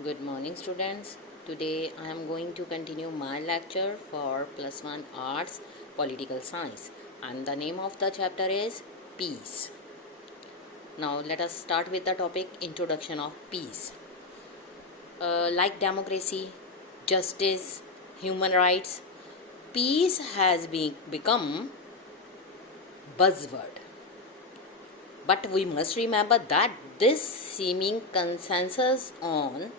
Good morning, students. Today I am going to continue my lecture for Plus One Arts Political Science, and the name of the chapter is Peace. Now let us start with the topic Introduction of Peace. Like democracy, justice, human rights, peace has become buzzword. But we must remember that this seeming consensus on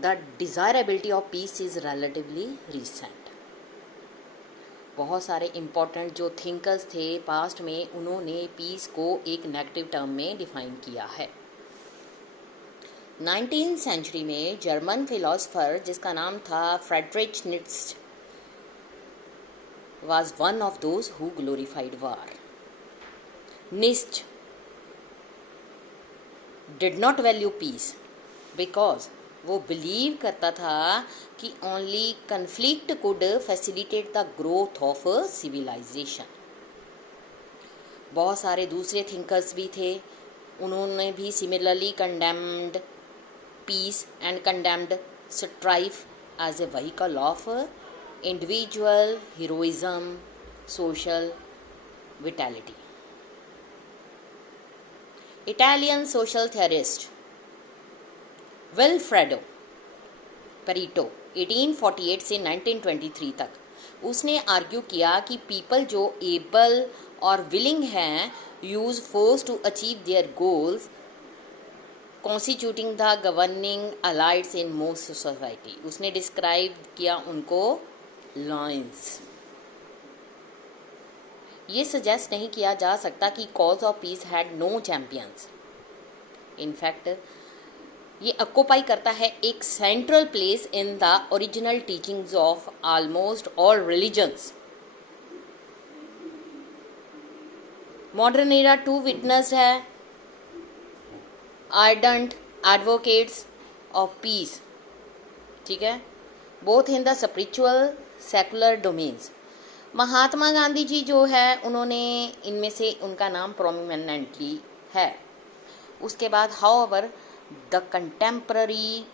the desirability of peace is relatively recent. बहुत सारे important जो thinkers थे past में, उन्होंने piece को एक negative term में define किया है. 19th सेंचुरी में जर्मन फिलोसोफर जिसका नाम था Friedrich Nietzsche was one of those who glorified war. Nietzsche did not value peace because वो बिलीव करता था कि only conflict could facilitate the growth of civilisation. बहुत सारे दूसरे थिंकर्स भी थे, उन्होंने भी similarly condemned peace and condemned strife as a vehicle of individual heroism, social vitality. Italian social theorist Vilfredo Pareto 1848 से 1923 तक उसने आर्ग्यू किया कि पीपल जो एबल और विलिंग हैं use force to achieve their goals constituting the governing allies in most society. उसने describe किया उनको लॉयंस. ये सजेस्ट नहीं किया जा सकता कि cause of peace had no champions. In fact ये ऑक्यूपाई करता है एक central place in the original teachings of almost all religions. Modern era too witnessed है आर्डेंट एडवोकेट्स ऑफ पीस, ठीक है, both in the spiritual secular domains. Mahatma Gandhi ji जो है उन्होंने इनमें से उनका नाम प्रोमिनेंटली है. उसके बाद however the contemporary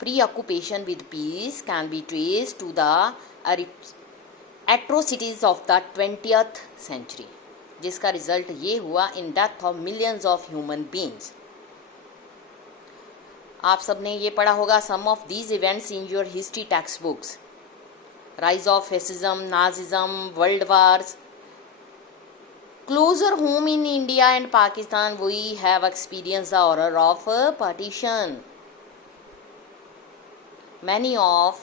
preoccupation with peace can be traced to the atrocities of the 20th century, जिसका रिजल्ट ये हुआ in death of millions of human beings. आप सबने ये पढ़ा होगा some of these events in your history textbooks. Rise of fascism, Nazism, world wars. Closer home in India and Pakistan, we have experienced the horror of partition. Many of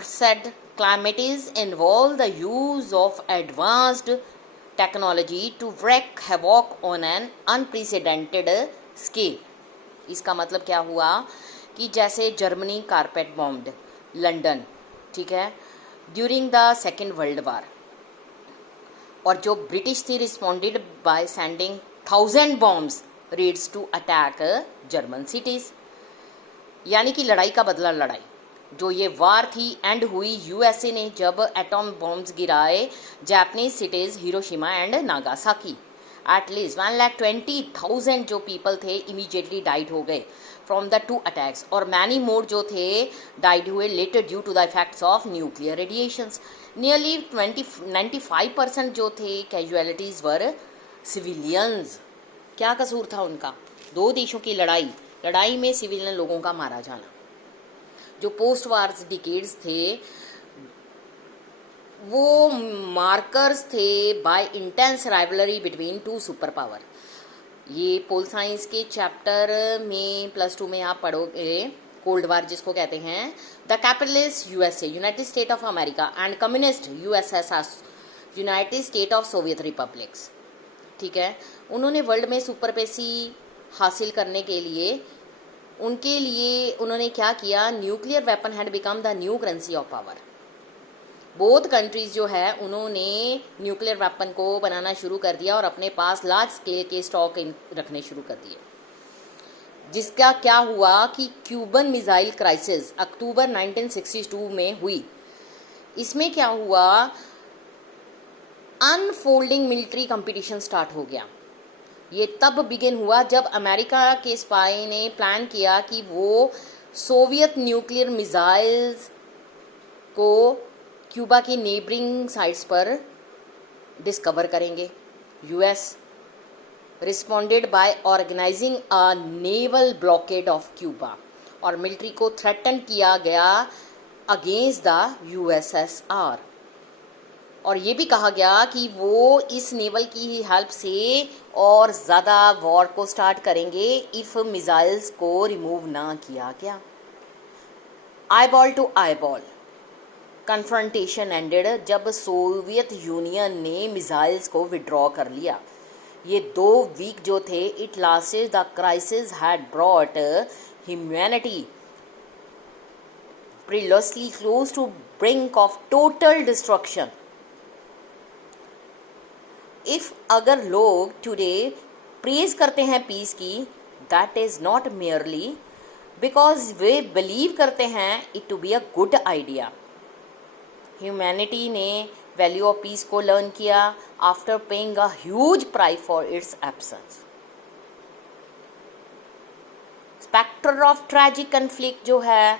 said calamities involve the use of advanced technology to wreak havoc on an unprecedented scale. इसका मतलब क्या हुआ कि जैसे Germany carpet bombed London, ठीक है, during the second world war, और जो ब्रिटिश थी responded by sending 1000 bombs raids to attack German cities. यानी कि लड़ाई का बदला लड़ाई. जो ये वार थी एंड हुई यूएसए ने जब एटॉम बॉम्ब्स गिराए Japanese cities Hiroshima and Nagasaki. At least 1,20,000 जो पीपल थे इमीडिएटली डाइड हो गए फ्रॉम द टू अटैक्स, और मैनी मोर जो थे डाइड हुए later due to the effects of nuclear radiations. Nearly 95% जो थे कैजुअलिटीज़ वर सिविलियंस. क्या कसूर था उनका? दो देशों की लड़ाई में सिविलियन लोगों का मारा जाना. जो पोस्ट वार्स डिकेड्स थे वो मार्कर्स थे by intense rivalry between two super power. ये पोल साइंस के चैप्टर में +2 में आप पढ़ोगे. कोल्ड वार जिसको कहते हैं, the capitalist USA United state of America and communist USSR United state of Soviet republics, ठीक है. उन्होंने वर्ल्ड में सुपरपेसी हासिल करने के लिए उन्होंने क्या किया? Nuclear weapon had become the new currency of power. Both countries जो है उन्होंने न्यूक्लियर वेपन को बनाना शुरू कर दिया और अपने पास लार्ज स्केल के स्टॉक रखने शुरू कर दिए. जिसका क्या हुआ कि क्यूबन मिसाइल क्राइसिस अक्टूबर 1962 में हुई. इसमें क्या हुआ? अनफोल्डिंग मिलिट्री कंपटीशन स्टार्ट हो गया. ये तब बिगिन हुआ जब अमेरिका के स्पाई ने प्लान किया कि वो सोवियत न्यूक्लियर मिसाइल्स को क्यूबा की नेबरिंग साइट्स पर डिस्कवर करेंगे। US responded by organising a naval blockade of Cuba, और मिलिट्री को थ्रेटन किया गया अगेंस्ट द यूएसएसआर, और ये भी कहा गया कि वो इस नेवल की हेल्प से और ज़्यादा वॉर को स्टार्ट करेंगे इफ़ मिसाइल्स को रिमूव ना किया गया। Eyeball to eyeball confrontation ended जब सोवियत यूनियन ने मिसाइल्स को विड्रॉ कर लिया। ये 2 वीक जो थे, it lasted the crisis had brought humanity perilously close to brink of total destruction. If अगर लोग टुडे प्रेज करते हैं पीस की, that is not merely because they believe करते हैं it to be a good idea. Humanity ने value of peace को learn किया after paying a huge price for its absence. Spectre of tragic conflict जो है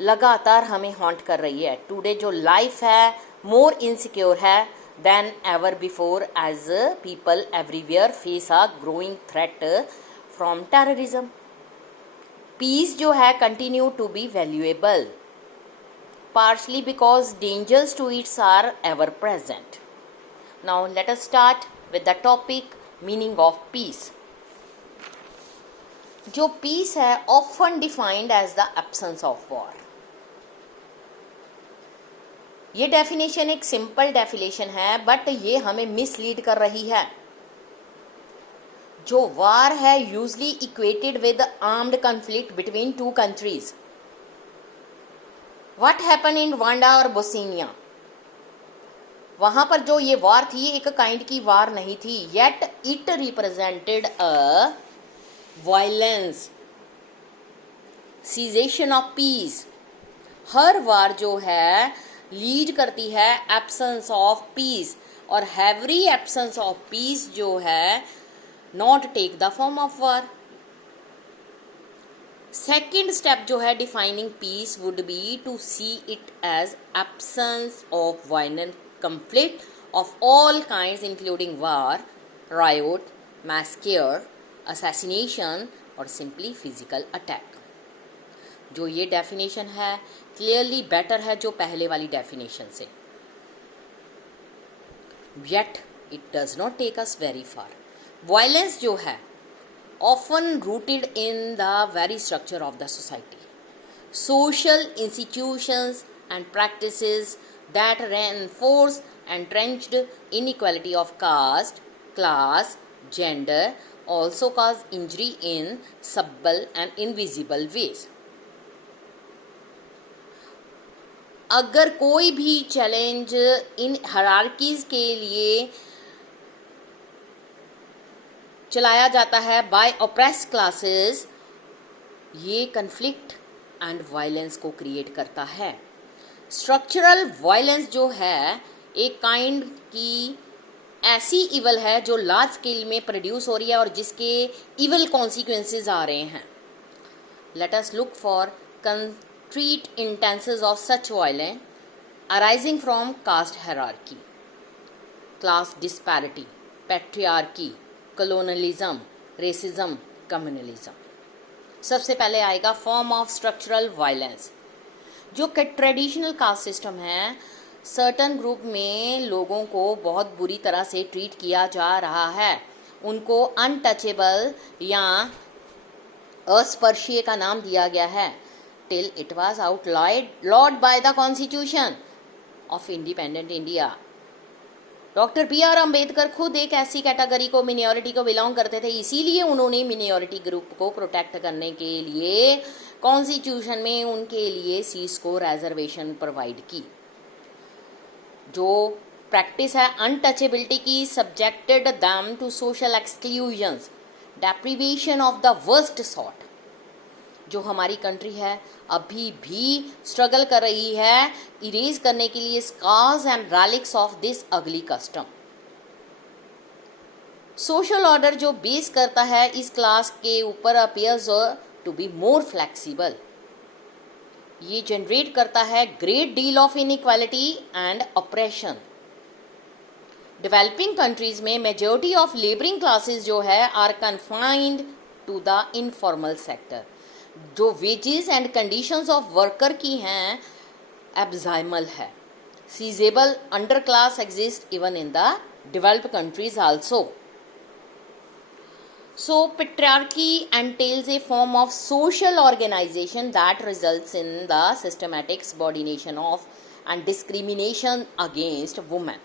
लगातार हमें हॉन्ट कर रही है। टुडे जो लाइफ है मोर इनसिक्योर है than ever before as people everywhere face a growing threat from terrorism. Peace जो है continue to be valuable partially because dangers to it are ever present. Now let us start with the topic meaning of peace. जो peace है often defined as the absence of war. ये definition एक simple definition है but ये हमें mislead कर रही है। जो वार है usually equated with armed conflict between 2 countries. What happened in Wanda और बोस्निया? वहां पर जो ये वार थी एक काइंड की वार नहीं थी, yet it represented a violence, cessation of peace. हर वार जो है लीड करती है एब्सेंस ऑफ पीस, और एवरी एब्सेंस ऑफ पीस जो है not take the form of war. Second step जो है defining peace would be to see it as absence of violent conflict of all kinds including war, riot, massacre, assassination और simply physical attack. जो ये definition है clearly better है जो पहले वाली डेफिनेशन से, yet it does not take us very far. Violence जो है often rooted in the very structure of the society, social institutions and practices that reinforce entrenched inequality of caste, class, gender also cause injury in subtle and invisible ways. अगर कोई भी challenge in hierarchies के लिए चलाया जाता है bye oppress classes, ये conflict and violence को क्रिएट करता है। स्ट्रक्चरल वायलेंस जो है एक काइंड की ऐसी इवल है जो लार्ज स्केल में प्रोड्यूस हो रही है और जिसके इवल कॉन्सिक्वेंसेस आ रहे हैं। Let us look for concrete instances of such violence arising from caste hierarchy, class disparity, patriarchy, colonialism, racism, communalism. सबसे पहले आएगा फॉर्म ऑफ स्ट्रक्चरल वायलेंस। जो कि ट्रेडिशनल कास्ट सिस्टम है, सर्टन ग्रुप में लोगों को बहुत बुरी तरह से ट्रीट किया जा रहा है। उनको अनटचेबल या अस्पर्शीय का नाम दिया गया है till it was outlawed by the constitution of independent India. Doctor B R. Ambedkar खुद एक ऐसी कैटेगरी को, मिनॉरिटी को बिलोंग करते थे, इसीलिए उन्होंने मिनॉरिटी ग्रुप को प्रोटेक्ट करने के लिए कॉन्स्टिट्यूशन में उनके लिए सीट्स को रिजर्वेशन प्रोवाइड की। जो प्रैक्टिस है अनटचेबिलिटी की subjected them to social exclusions, deprivation of the worst sort. जो हमारी कंट्री है अभी भी स्ट्रगल कर रही है इरेज करने के लिए scars and relics of this ugly custom. Social order जो बेस करता है इस क्लास के ऊपर appears to be more flexible. ये जनरेट करता है great deal of inequality and oppression. Developing countries में मेजॉरिटी ऑफ लेबरिंग क्लासेस जो है are confined to the informal sector. जो wages and conditions of worker की हैं एब्जाइमल है। Sizeable under class exist even in the developed countries also. So patriarchy entails a form of social organization that results in the systematic subordination of and discrimination against women.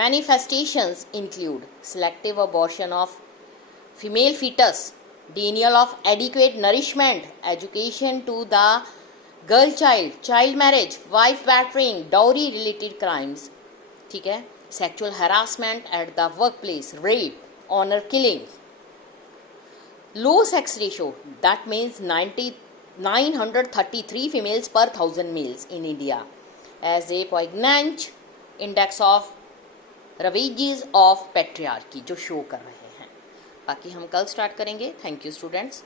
Manifestations include selective abortion of female fetus, denial of adequate nourishment, education to the girl child, child marriage, wife battering, dowry related crimes, ठीक है, sexual harassment at the workplace, rape, honor killing, low sex ratio, that means 933 females per 1000 males in India, as a poignant index of ravages of patriarchy जो show कर रहे हैं। बाकी हम कल start करेंगे। Thank you students.